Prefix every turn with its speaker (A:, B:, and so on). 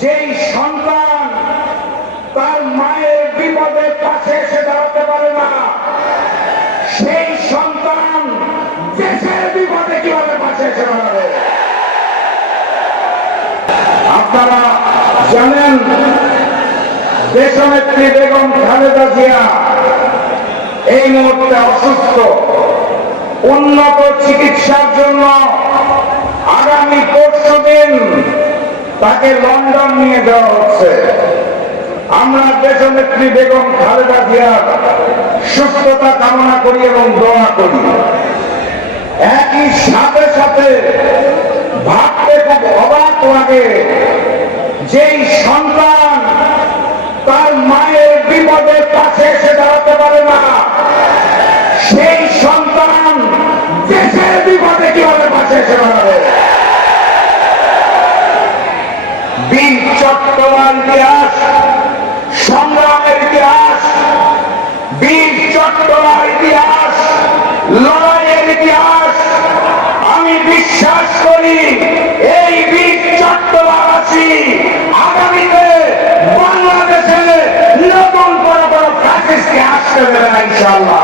A: যেই সন্তান তার মায়ের বিপদে পাশে এসে দাঁড়াতে পারে না, সেই সন্তান দেশের বিপদে কীভাবে পাশে এসে দাঁড়াবে? আপনারা জানেন, দেশনেত্রী বেগম খালেদা জিয়া এই মুহূর্তে অসুস্থ। উন্নত চিকিৎসার জন্য আগামী পরশু দিন তাকে লন্ডন নিয়ে যাওয়া হচ্ছে। আমরা দেশনেত্রী বেগম খালেদা জিয়ার সুস্থতা কামনা করি এবং দোয়া করি। একই সাথে সাথে ভাবতে খুব অবাক লাগে যেই সন্তান তার মায়ের বিপদের পাশে এসে দাঁড়াতে পারে না। সেই সন্তান দেশের বিপদে কীভাবে পাশে এসে দাঁড়াবে? বীর চট্টগ্রাম ইতিহাস, সংগ্রামের ইতিহাস, বীর চট্টগ্রাম ইতিহাস, লড়াইয়ের ইতিহাস। আমি বিশ্বাস করি এই বীর চট্টগ্রামবাসী আগামীতে বাংলাদেশে নতুন করে কোনো ফ্যাসিস্টকে আসতে দেবে না ইনশাল্লাহ